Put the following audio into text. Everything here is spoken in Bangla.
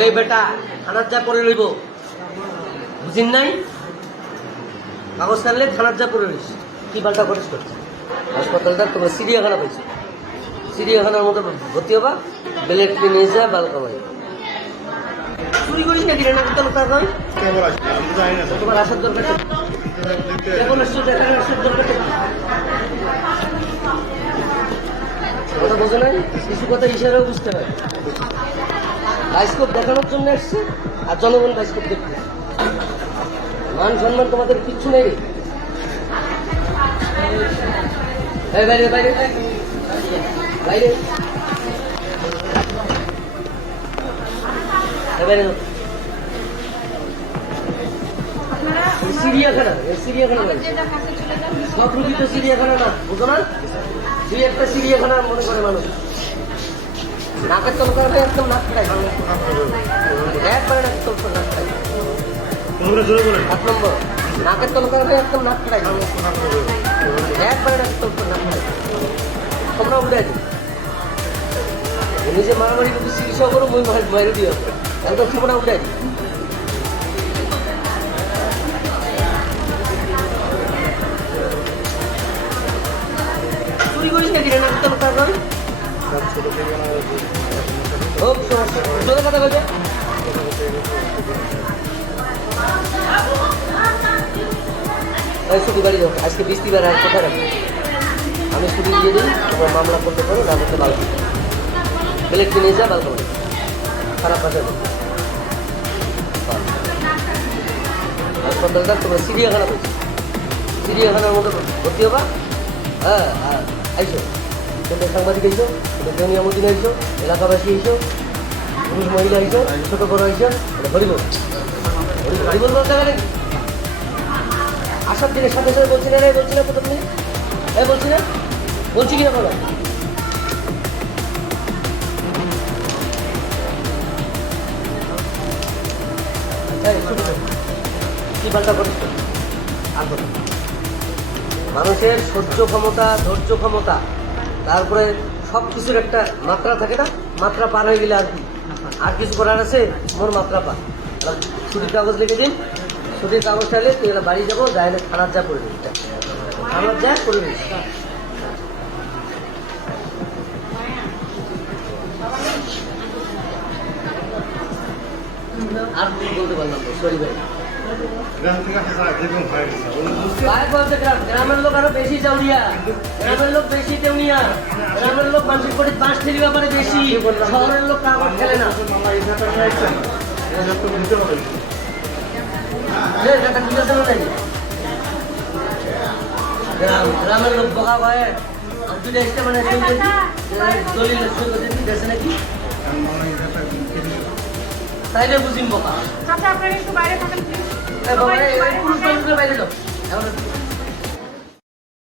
এই বেটা থানার যা করে রইব বুঝিন নাই কাগজ কাটলে থানার যা করে রইস কি পাল্টা খরচ করছে হাসপাতালটা তোমার চিড়িয়াখানা পাইছো চিড়িয়াখানার মতো ভর্তি হবা বেলেট কিনে যা বাল কামাই চুরি করিস নাকি রে নাকি দরকার নয় তোমার আসার দরকার এখন আসছো দেখার আসার দরকার কথা বোঝো নাই কিছু কথা ইশারাও বুঝতে হয় বাইস্কোপ দেখানোর জন্য এসছে আর জনগণ বাইস্কোপ দেখতে মান সম্মান তোমাদের কিচ্ছু নেই বাইরে বাইরে বাইরে বাইরে চিড়িয়াখানা চিড়িয়াখানা সব রুগী তো চিড়িয়াখানা না বুঝো না দুই একটা চিড়িয়াখানা মনে করে মানুষ নাকের তল করে একদম নাক খায় একবারে নাকের তল করে নাক খায় 7 নম্বর নাকের তল করে একদম নাক খায় একবারে নাকের তল করে নাক খায় তোমরা উঠে আছি নিজে মারামারি কিন্তু চিকিৎসা করো মই মায়ের দিয়ে একদম তোমরা উঠে আছি চুরি করিস নাকি রে নাকের তল করে খুব সমস্যা কথা বলছে ছুটি বাড়ি যাও আজকে বৃষ্টিবার আর কোথায় রাখবো আমি ছুটি দিয়ে দিই তোমার মামলা করতে পারো না করতে বাল বেলেট কিনে যা বাল করো খারাপ পাশে হাসপাতালটা তোমার চিড়িয়াখানা বলছি চিড়িয়াখানার মতো ভর্তি হবা হ্যাঁ হ্যাঁ আইসো তোদের সাংবাদিক আইসো তোদের জমিয়া মদিন আইসো এলাকাবাসী আইসো পুরুষ মহিলা আইসো ছোট বড় আইসো হরিব হরিবল বলতে পারে আসার দিনের সাথে সাথে বলছি না রে বলছি না প্রথম দিন বলছি না বলছি কিনা বলো কি পাল্টা করিস আর কথা মানুষের সহ্য ক্ষমতা ধৈর্য ক্ষমতা তারপরে সব কিছুর একটা মাত্রা থাকে না মাত্রা পার হয়ে গেলে আর কিছু করার আছে মোর মাত্রা পা ছুটির কাগজ লিখে দিন ছুটির কাগজ চাইলে তুই বাড়ি যাবো যাই থানার যা করে দিস থানার যা করে দিস আর বলতে পারলাম সরি ভাই গ্রামের লোক আরো বেশি চাউরিয়া গ্রামের লোক বেশি তেউনিয়া গ্রামের লোক মানুষের কোটি 5 ঠেলি ব্যাপারে বেশি শহরের লোক কাগজ খেলে না গ্রামের লোক বকা ভয়ে মানে দলিল দেখছে নাকি তাইলে বুঝিম বকা আপনারা একটু বাইরে থাকেন প্লিজ বাইরে যাও